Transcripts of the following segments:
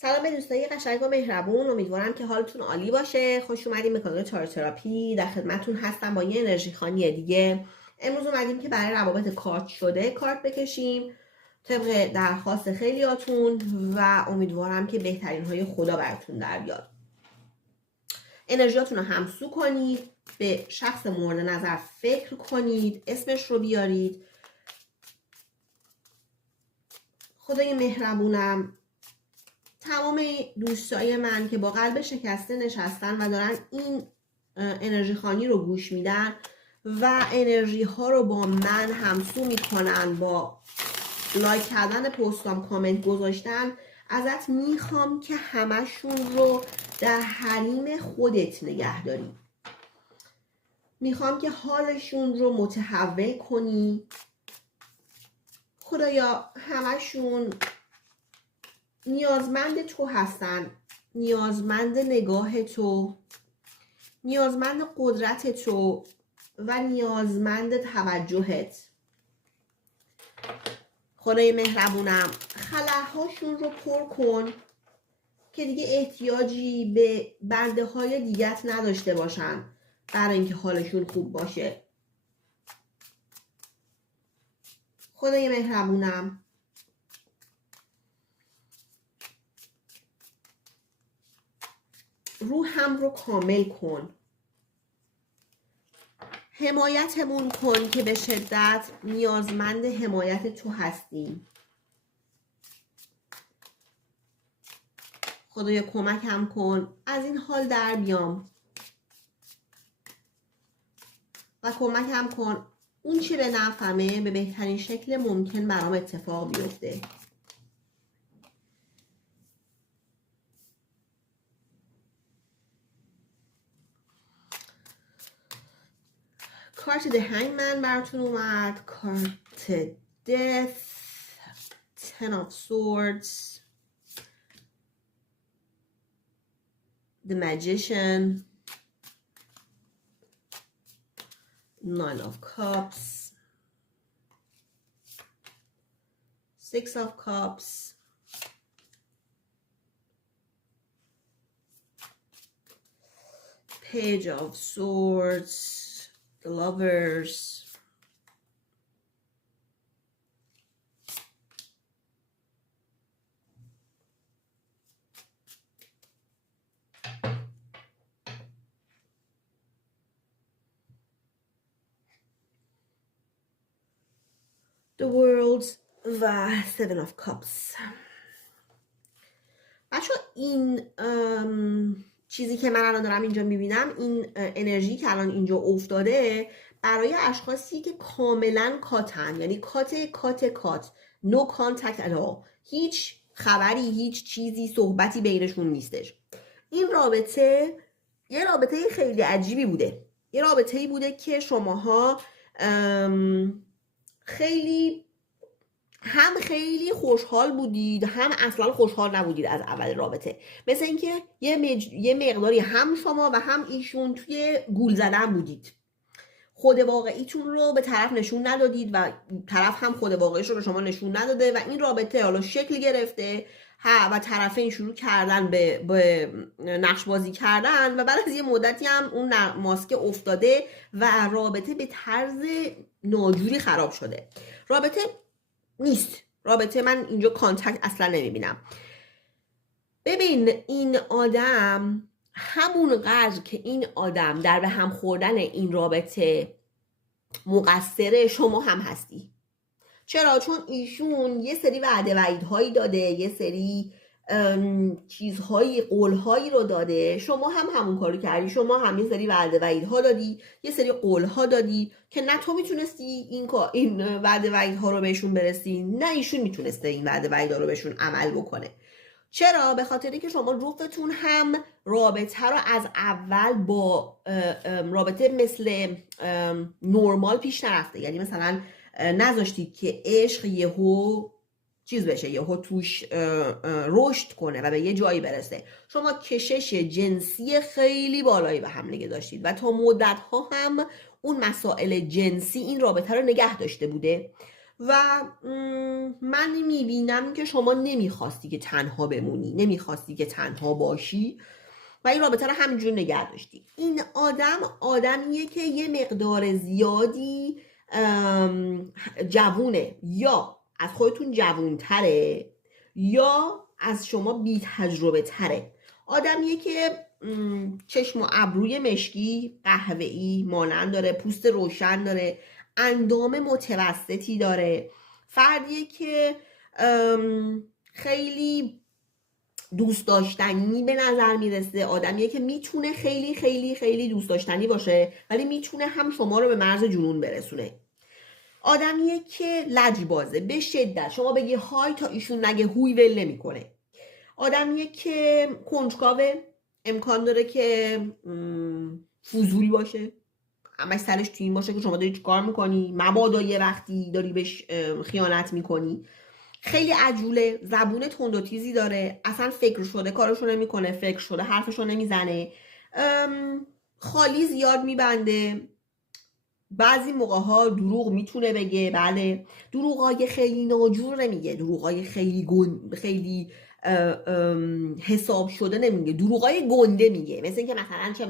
سلام به دوستای قشنگ و مهربون، امیدوارم که حالتون عالی باشه. خوش اومدیم به کانال چارت تراپی. در خدمتتون هستم با یه انرژی خوانی دیگه. امروز اومدیم که برای روابط کارت شده کارت بکشیم طبق درخواست خیلیاتون و امیدوارم که بهترین های خدا براتون در بیاد. انرژیاتون رو همسو کنید، به شخص مورد نظر فکر کنید، اسمش رو بیارید. خدای مهربونم، تمام دوستای من که با قلب شکسته نشستن و دارن این انرژی خوانی رو گوش میدن و انرژی ها رو با من همسو میکنن، با لایک کردن پستام، کامنت گذاشتن، ازت میخوام که همشون رو در حریم خودت نگه داری. میخوام که حالشون رو متحول کنی. خدایا همشون نیازمند تو هستن، نیازمند نگاه تو، نیازمند قدرت تو و نیازمند توجهت. خدای مهربونم، خلاهاشون رو پر کن که دیگه احتیاجی به بنده های دیگت نداشته باشن برای اینکه حالشون خوب باشه. خدای مهربونم، روحم رو کامل کن، حمایتمون کن که به شدت نیازمند حمایت تو هستیم. خدایا کمکم کن از این حال در بیام و کمکم کن اون چی به نفهمه به بهترین شکل ممکن برام اتفاق بیفته. کارت The Hangman براتون اومد، کارت Death، Ten of Swords، The Magician، Nine of Cups، Six of Cups، Page of Swords، The Lovers، The World و Seven of Cups. بچه این چیزی که من الان دارم اینجا میبینم، این انرژی که الان اینجا افتاده برای اشخاصی که کاملا کاتن، یعنی کات no contact at all، هیچ خبری، هیچ چیزی، صحبتی بینشون نیستش. این رابطه یه رابطه خیلی عجیبی بوده، یه رابطه‌ای بوده که شماها خیلی خوشحال بودید، هم اصلا خوشحال نبودید از اول رابطه. مثل اینکه یه مقداری هم شما و هم ایشون توی گول زدن بودید. خود واقعیتون رو به طرف نشون ندادید و طرف هم خود واقعیش رو به شما نشون نداده و این رابطه حالا شکل گرفته و طرفین شروع کردن به نقش بازی کردن و بعد از یه مدتی هم اون ماسک افتاده و رابطه به طرز ناجوری خراب شده. رابطه نیست، رابطه من اینجا کانتکت اصلا نمیبینم. ببین، این آدم همون قدر که این آدم در به هم خوردن این رابطه مقصره، شما هم هستی. چرا؟ چون ایشون یه سری وعده وعیدهایی داده، یه سری چیزهایی، قولهایی رو داده، شما هم همون کارو کردی. شما هم یه سری وعده وعیدها دادی، یه سری قولها دادی که نه تو میتونستی این وعده وعیدها رو بهشون برسی، نه ایشون میتونسته این وعده وعیدها رو بهشون عمل بکنه. چرا؟ به خاطری که شما جفتتون هم رابطه رو از اول با رابطه مثل نورمال پیش نرفته. یعنی مثلا نذاشتید که عشق یهو چیز بشه، یهو توش رشد کنه و به یه جایی برسه. شما کشش جنسی خیلی بالایی به هم نگه داشتید و تا مدت ها هم اون مسائل جنسی این رابطه رو نگه داشته بوده و من میبینم که شما نمیخواستی که تنها بمونی، نمیخواستی که تنها باشی و این رابطه رو همینجور نگه داشتی. این آدمیه که یه مقدار زیادی جوونه، یا از خودتون جوونتره یا از شما بی تجربه تره. آدمیه که چشم و ابروی مشکی قهوه‌ای مانند داره، پوست روشن داره، اندام متوسطی داره، فردیه که خیلی دوست داشتنی به نظر میرسه، آدمیه که میتونه خیلی خیلی خیلی دوست داشتنی باشه ولی میتونه هم شما رو به مرز جنون برسونه. آدمیه که لجبازه به شدت، شما بگی های تا ایشون نگه هوی ول نمیکنه. آدمیه که کنجکاوه، امکان داره که فضولی باشه، همش سرش تو این باشه که شما داری چی کار میکنی، مبادا یه وقتی داری بهش خیانت میکنی. خیلی عجوله، زبون تند و تیزی داره، اصلا فکر شده کارشو نمیکنه، فکر شده حرفشو نمیزنه، خالی زیاد میبنده، بعضی موقع ها دروغ میتونه بگه، بله، دروغای خیلی ناجور نمیگه، دروغای خیلی حساب شده نمیگه، دروغای گنده میگه، مثل اینکه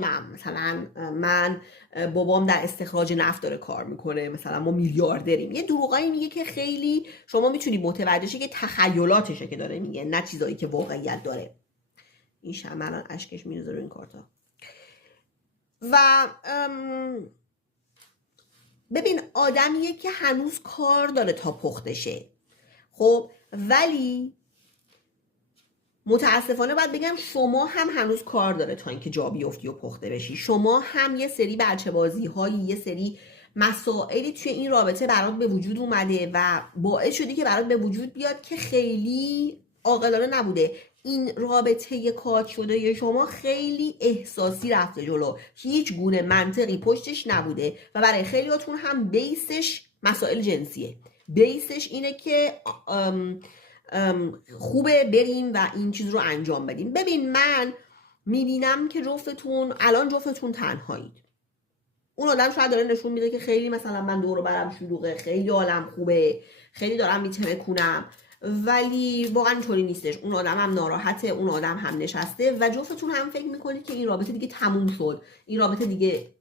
من بابام در استخراج نفت داره کار میکنه، مثلا ما میلیاردریم. یه دروغایی میگه که خیلی شما میتونی متوجه شی که تخیلاتشه که داره میگه، نه چیزایی که واقعیت داره. این شمع الان اشکش میریزه رو این کارتا. و ببین آدمیه که هنوز کار داره تا پخته شه، خب، ولی متاسفانه باید بگم شما هم هنوز کار داره تا اینکه جا بیفتی و پخته بشی. شما هم یه سری بچه بازی هایی، یه سری مسائلی توی این رابطه برات به وجود اومده و باعث شدی که برات به وجود بیاد که خیلی عاقلانه نبوده. این رابطه کات شده یا شما خیلی احساسی رفته جلو، هیچ گونه منطقی پشتش نبوده و برای خیلیاتون هم بیسش مسائل جنسیه. بیسش اینه که خوبه بریم و این چیز رو انجام بدیم. ببین من میبینم که جفتتون تنهایید. اون آدم شاید داره نشون میده که خیلی مثلا من دور و برم شلوغه، خیلی حالم خوبه، خیلی دارم میترکونم، ولی واقعا اینطوری نیستش. اون آدم هم ناراحته، اون آدم هم نشسته و جفتتون هم فکر میکنید که این رابطه دیگه تموم شد، این رابطه دیگه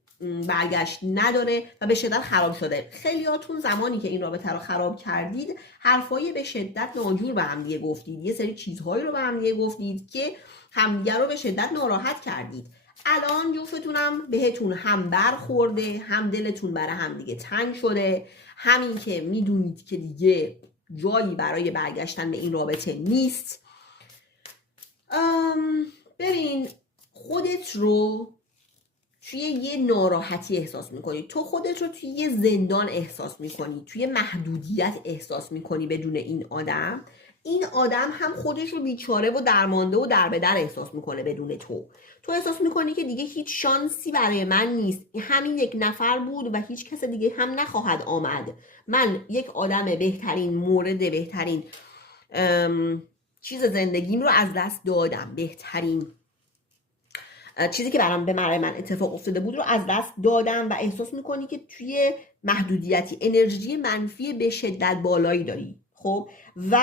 برگشت نداره و به شدت خراب شده. خیلیاتون زمانی که این رابطه رو خراب کردید حرفای به شدت ناجور به هم دیگه گفتید، یه سری چیزهایی رو به هم دیگه گفتید که همدیگه رو به شدت ناراحت کردید. الان جفتتونم بهتون هم برخورده، هم دلتون برای هم دیگه تنگ شده، همین که میدونید که دیگه جایی برای برگشتن به این رابطه نیست. ببین خودت رو توی یه ناراحتی احساس میکنی، تو خودت رو توی یه زندان احساس میکنی، توی محدودیت احساس میکنی بدون این آدم. این آدم هم خودش رو بیچاره و درمانده و دربدر احساس میکنه بدون تو احساس میکنی که دیگه هیچ شانسی برای من نیست، همین یک نفر بود و هیچ کس دیگه هم نخواهد آمد. من یک آدم بهترین چیز زندگیم رو از دست دادم، بهترین چیزی که برای من اتفاق افتاده بود رو از دست دادم و احساس میکنی که توی محدودیتی، انرژی منفی به شدت بالایی داری. خب و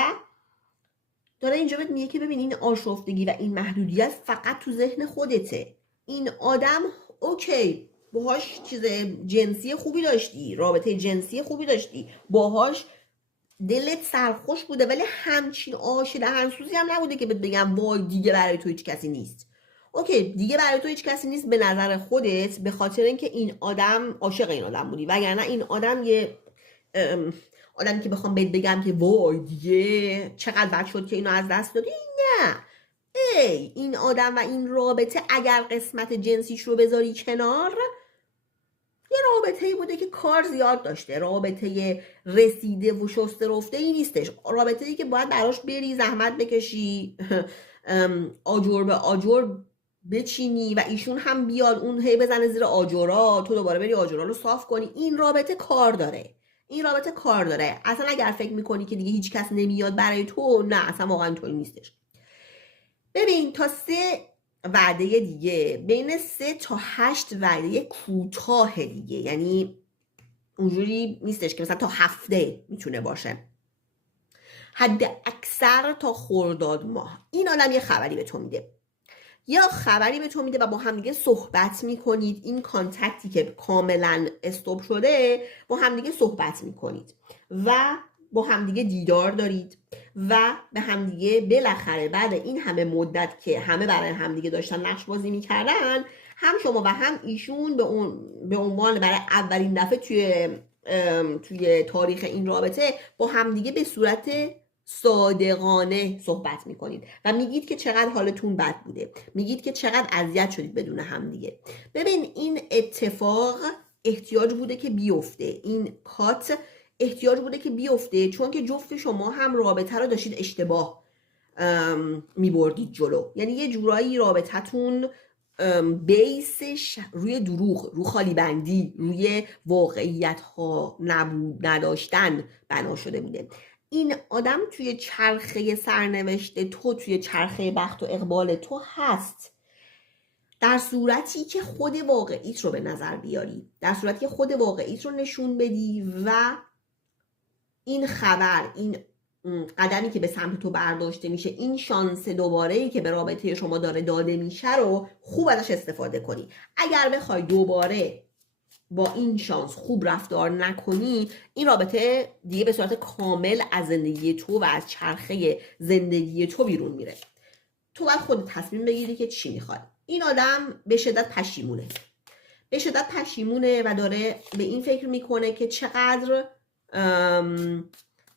داره اینجا بهت میگه که ببین این آشفتگی و این محدودیت فقط تو ذهن خودته. این آدم اوکی، باهاش چیز جنسی خوبی داشتی، رابطه جنسی خوبی داشتی، باهاش دلت سرخوش بوده، ولی همچین آش دهنسوزی هم نبوده که بهت بگم وای دیگه برای تو هیچ کسی نیست. اوکی دیگه برای تو هیچ کسی نیست به نظر خودت، به خاطر اینکه این آدم عاشق این آدم بودی، وگرنه این آدم یه آدمی که بخوام بهت بگم که وای دیگه چقدر بد شد که اینو از دست دادی، نه. این آدم و این رابطه اگر قسمت جنسیش رو بذاری کنار، یه رابطه‌ای بوده که کار زیاد داشته، رابطه رسیده و شسته رفته ای نیستش، رابطه‌ای که باید براش بری زحمت بکشی، آجر به آجر بچینی و ایشون هم بیاد اون هی بزنه زیر آجرها، تو دوباره بری آجرها رو صاف کنی. این رابطه کار داره. اصلا اگر فکر میکنی که دیگه هیچ کس نمیاد برای تو، نه اصلا واقعا اینطوری نیستش. ببین تا 3 وعده دیگه، بین 3 تا 8 وعده کوتاه دیگه، یعنی اونجوری نیستش که مثلا تا هفته میتونه باشه، حد اکثر تا خرداد ماه. این آدم یه خبری به تو میده، یا خبری به تو میده و با همدیگه صحبت میکنید. این کانتکتی که کاملا استوب شده، با همدیگه صحبت میکنید و با همدیگه دیدار دارید و به همدیگه بالاخره بعد این همه مدت که همه برای همدیگه داشتن نقش بازی میکردن، هم شما و هم ایشون به عنوان برای اولین دفعه توی تاریخ این رابطه با همدیگه به صورت صادقانه صحبت میکنید و میگید که چقدر حالتون بد بوده، میگید که چقدر اذیت شدید بدون همدیگه. ببین این اتفاق احتیاج بوده که بیفته، این کات احتیاج بوده که بیفته، چون که جفت شما هم رابطه رو داشتید اشتباه میبردید جلو. یعنی یه جورایی رابطتون بیسش روی دروغ، رو خالی بندی، روی واقعیت ها نداشتن بنا شده بوده. این آدم توی چرخه سرنوشت تو، توی چرخه بخت و اقبال تو هست، در صورتی که خود واقعیت رو به نظر بیاری، در صورتی که خود واقعیت رو نشون بدی و این خبر، این قدمی که به سمت تو برداشته میشه، این شانس دوباره‌ای که به رابطه شما داره داده میشه رو خوب ازش استفاده کنی. اگر بخوای دوباره با این شانس خوب رفتار نکنی، این رابطه دیگه به صورت کامل از زندگی تو و از چرخه زندگی تو بیرون میره. تو باید خودت تصمیم بگیری که چی میخواد. این آدم به شدت پشیمونه، به شدت پشیمونه و داره به این فکر میکنه که چقدر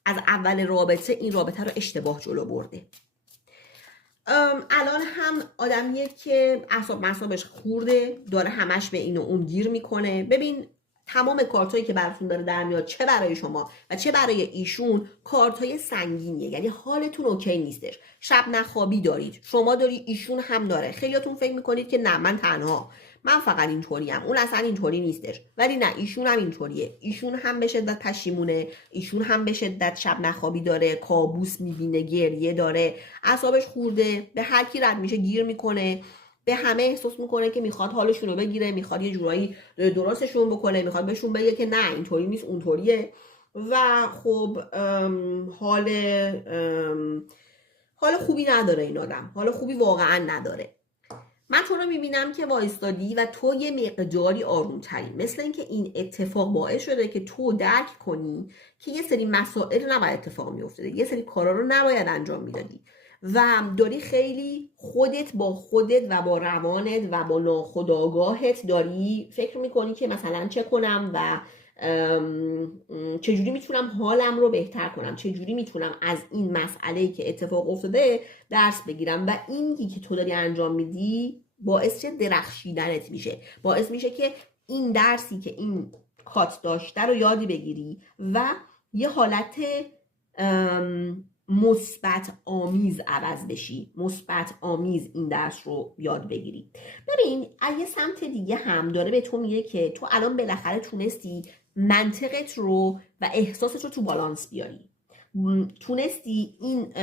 از اول رابطه این رابطه رو اشتباه جلو برده. الان هم آدمیه که اعصابش خورده، داره همش به این و اون گیر میکنه. ببین تمام کارتایی که براتون داره در میاد، چه برای شما و چه برای ایشون، کارتای سنگینیه. یعنی حالتون اوکی نیستش، شب نخوابی دارید، شما داری، ایشون هم داره. خیلیاتون فکر میکنید که نه من تنها، من فقط اینطوریم، اون اصلا اینطوری نیستش. ولی نه، ایشون هم اینطوریه، ایشون هم به شدت پشیمونه، ایشون هم به شدت شب نخوابی داره، کابوس میبینه، گریه داره، اعصابش خورده، به هر کی رد میشه گیر میکنه، به همه احساس میکنه که میخواد حالشون رو بگیره، میخواد یه جورایی درستشون بکنه، میخواد بهشون بگه که نه اینطوری نیست اونطوریه. و خب حال خوبی نداره این آدم، حال خوبی واقعا نداره. من تو رو میبینم که وایستادی و تو یه مقداری آرومتری، مثل اینکه این اتفاق باعث شده که تو درک کنی که یه سری مسائل نباید اتفاق میافتاده، یه سری کارا رو نباید انجام میدادی و داری خیلی خودت با خودت و با روانت و با ناخودآگاهت داری فکر میکنی که مثلا چه کنم و چجوری میتونم حالم رو بهتر کنم، چجوری میتونم از این مسئله‌ای که اتفاق افتاده درس بگیرم. و اینی که تو داری انجام میدی باعث درخشیدنت میشه، باعث میشه که این درسی که این کات داشته رو یادی بگیری و یه حالت مثبت آمیز عوض بشی، مثبت آمیز این درس رو یاد بگیری. ببین یه سمت دیگه هم داره به تو میگه که تو الان بالاخره تونستی منطقت رو و احساست رو تو بالانس بیاری، تونستی این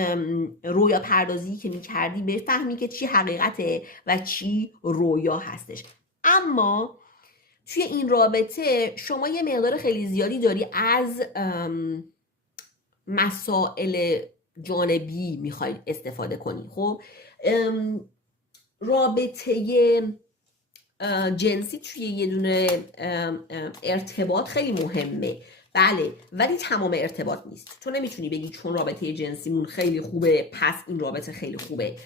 رویا پردازی که میکردی بفهمی که چی حقیقته و چی رویا هستش. اما توی این رابطه شما یه مقدار خیلی زیادی داری از مسائل جانبی میخوای استفاده کنی. خب رابطه جنسی توی یه دونه ارتباط خیلی مهمه، بله، ولی تمام ارتباط نیست. تو نمیتونی بگی چون رابطه جنسیمون خیلی خوبه پس این رابطه خیلی خوبه.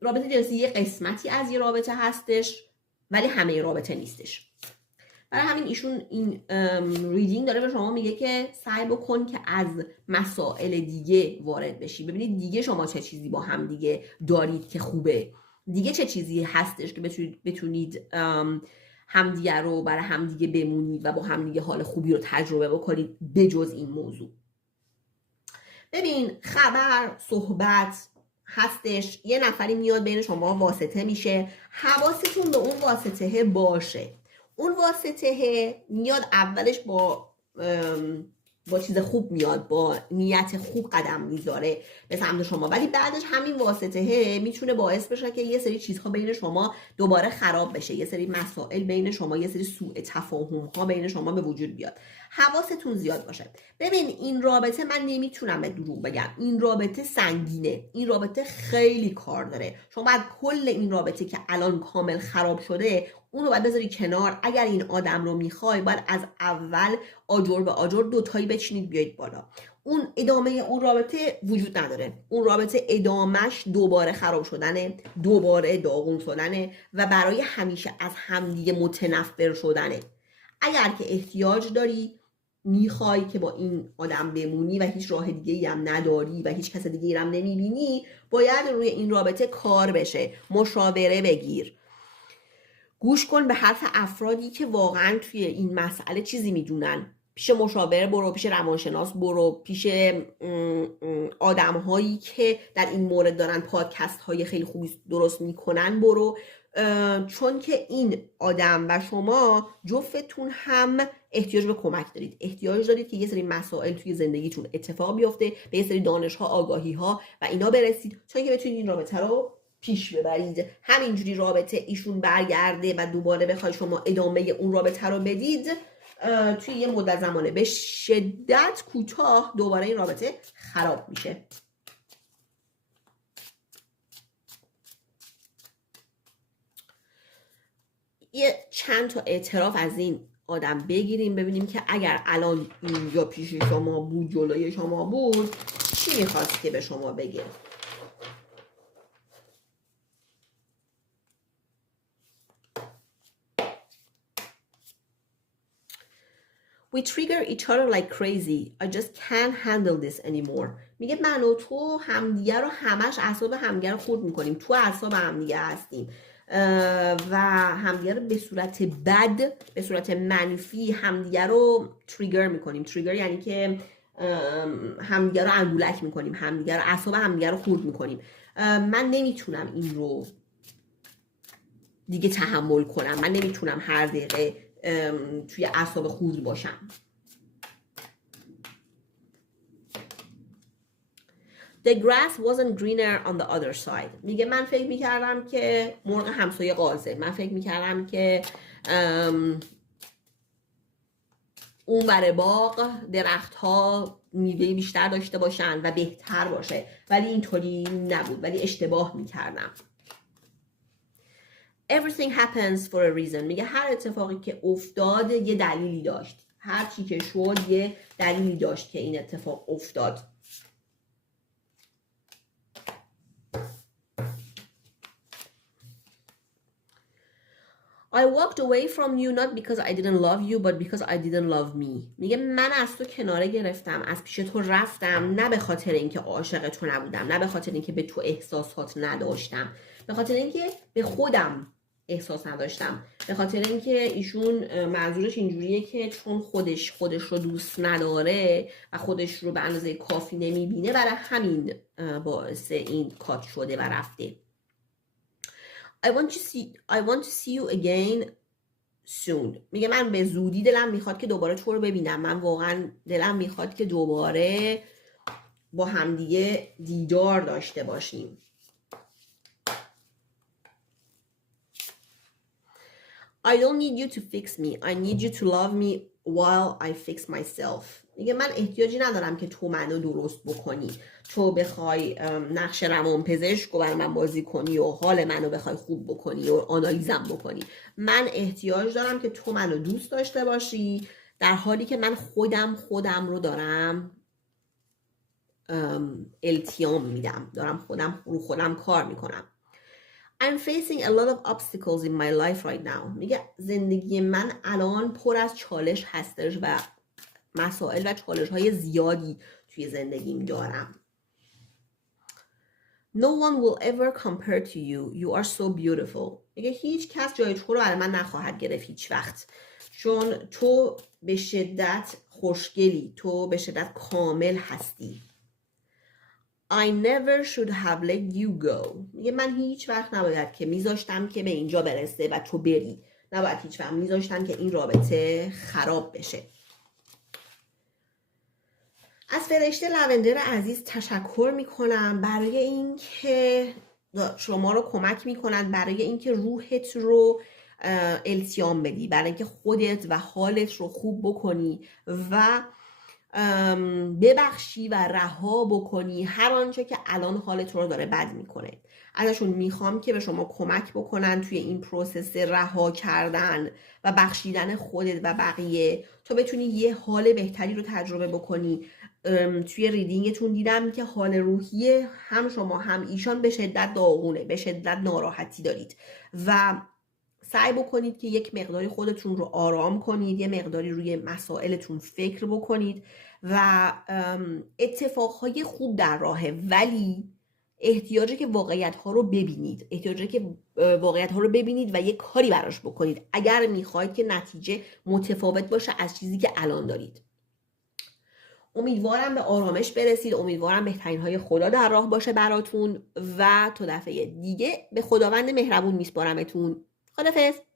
رابطه جنسی یه قسمتی از یه رابطه هستش ولی همه رابطه نیستش. برای همین ایشون این ریدینگ داره به شما میگه که سعی بکن که از مسائل دیگه وارد بشی، ببینید دیگه شما چه چیزی با هم دیگه دارید که خوبه، دیگه چه چیزی هستش که بتونید همدیگه رو برای همدیگه بمونید و با همدیگه حال خوبی رو تجربه بکنید بجز این موضوع. ببین خبر، صحبت هستش، یه نفری میاد بین شما واسطه میشه، حواستون به اون واسطه باشه. اون واسطه میاد اولش با با چیز خوب میاد، با نیت خوب قدم میذاره به سمت شما، ولی بعدش همین واسطه میتونه باعث بشه که یه سری چیزها بین شما دوباره خراب بشه، یه سری مسائل بین شما، یه سری سوء تفاهم ها بین شما به وجود بیاد. حواستون زیاد باشه. ببین این رابطه، من نمیتونم به دروغ بگم، این رابطه سنگینه، این رابطه خیلی کار داره. شما باید کل این رابطه که الان کامل خراب شده اون رو باید بذاری کنار. اگر این آدم رو میخوای باید از اول آجر به آجر دوتایی بچینید بیایید بالا. اون ادامه اون رابطه وجود نداره. اون رابطه ادامهش دوباره خراب شدنه، دوباره داغون شدنه و برای همیشه از همدیگه متنفر شدنه. اگر که احتیاج داری، میخوای که با این آدم بمونی و هیچ راه دیگه‌ای هم نداری و هیچ کس دیگه‌ای هم نمیبینی، باید روی این رابطه کار بشه. مشاوره بگیر، گوش کن به حرف افرادی که واقعا توی این مسئله چیزی میدونن. پیش مشاور برو، پیش روانشناس برو، پیش آدم هایی که در این مورد دارن پادکست های خیلی خوبی درست میکنن برو، چون که این آدم و شما جفتتون هم احتیاج به کمک دارید. احتیاج دارید که یه سری مسائل توی زندگیتون اتفاق بیفته، به یه سری دانش ها، آگاهی ها و اینا برسید، چون که بتونید این رابطه رو پیش ببرید. همینجوری رابطه ایشون برگرده و دوباره بخوای شما ادامه اون رابطه رو بدید، توی یه مدت زمانه به شدت کوتاه دوباره این رابطه خراب میشه. یه چند تا اعتراف از این آدم بگیریم ببینیم که اگر الان اینجا پیش شما بود، جلوی شما بود، چی میخواست که به شما بگه. We trigger each other like crazy. I just can't handle this anymore. میگه من و تو همدیگه رو همش اعصاب همدیگه رو خورد میکنیم، تو اعصاب همدیگه هستیم و همدیگه رو به صورت بد، به صورت منفی همدیگه رو تریگر میکنیم. تریگر یعنی که همدیگه رو انگولک میکنیم، همدیگه رو اعصاب همدیگه رو خورد میکنیم. من نمیتونم این رو دیگه تحمل کنم. من نمیتونم هر دقیقه توی اعصاب خورد باشم. The grass wasn't greener on the other side. میگه من فکر میکردم که مرغ همسایه قازه، من فکر میکردم که اون ور باغ درخت ها میوه بیشتر داشته باشن و بهتر باشه، ولی اینطوری نبود، ولی اشتباه میکردم. Everything happens for a reason. میگه هر اتفاقی که افتاد یه دلیلی داشت. هر چی که شد یه دلیلی داشت که این اتفاق افتاد. I walked away from you not because I didn't love you but because I didn't love me. میگه من از تو کناره گرفتم، از پیش تو رفتم، نه به خاطر اینکه عاشق تو نبودم، نه به خاطر اینکه به تو احساسات نداشتم، به خاطر اینکه به خودم احساس نداشتم. به خاطر اینکه ایشون منظورش اینجوریه که چون خودش رو دوست نداره و خودش رو به اندازه کافی نمیبینه، برای همین باعث این کات شده و رفته. I want to see you again soon. میگه من به زودی دلم میخواد که دوباره تو رو ببینم. من واقعا دلم میخواد که دوباره با همدیگه دیدار داشته باشیم. I don't need you to fix me. I need you to love me while I fix myself. میگه من احتیاجی ندارم که تو منو درست بکنی، تو بخوای نقش روانپزشک رو بر من بازی کنی و حال منو بخوای خوب بکنی و آنالیزم بکنی. من احتیاج دارم که تو منو دوست داشته باشی در حالی که من خودم رو دارم التیام میدم، دارم خودم کار میکنم. I'm facing a lot of obstacles in my life right now. میگه زندگی من الان پر از چالش هستش و مسائل و چالش های زیادی توی زندگیم دارم. No one will ever compare to you. You are so beautiful. میگه هیچ کس جای تو رو برای من نخواهد گرفت هیچ وقت، چون تو به شدت خوشگلی، تو به شدت کامل هستی. I never should have let you go. میگه من هیچ وقت نباید که میذاشتم که به اینجا برسه و تو بری. نباید هیچ وقت میذاشتم که این رابطه خراب بشه. از فرشته لوندر عزیز تشکر میکنم برای اینکه شما رو کمک میکنن برای اینکه روحت رو التیام بدی، برای اینکه خودت و حالت رو خوب بکنی و ببخشی و رها بکنی هر آنچه که الان حالت رو داره بد میکنه. ازشون میخوام که به شما کمک بکنن توی این پروسس رها کردن و بخشیدن خودت و بقیه تا بتونی یه حال بهتری رو تجربه بکنی. توی ریدینگتون دیدم که حال روحی هم شما هم ایشان به شدت داغونه، به شدت ناراحتی دارید و سعی بکنید که یک مقداری خودتون رو آرام کنید، یه مقداری روی مسائلتون فکر بکنید و اتفاقهای خوب در راهه، ولی احتیاجه که واقعیت ها رو ببینید، احتیاجه که واقعیت ها رو ببینید و یه کاری براش بکنید اگر میخواید که نتیجه متفاوت باشه از چیزی که الان دارید. امیدوارم به آرامش برسید، امیدوارم بهترین های خدا در راه باشه براتون و تا دفعه دیگه به خداوند مهربون میسپارمتون. خداحافظ.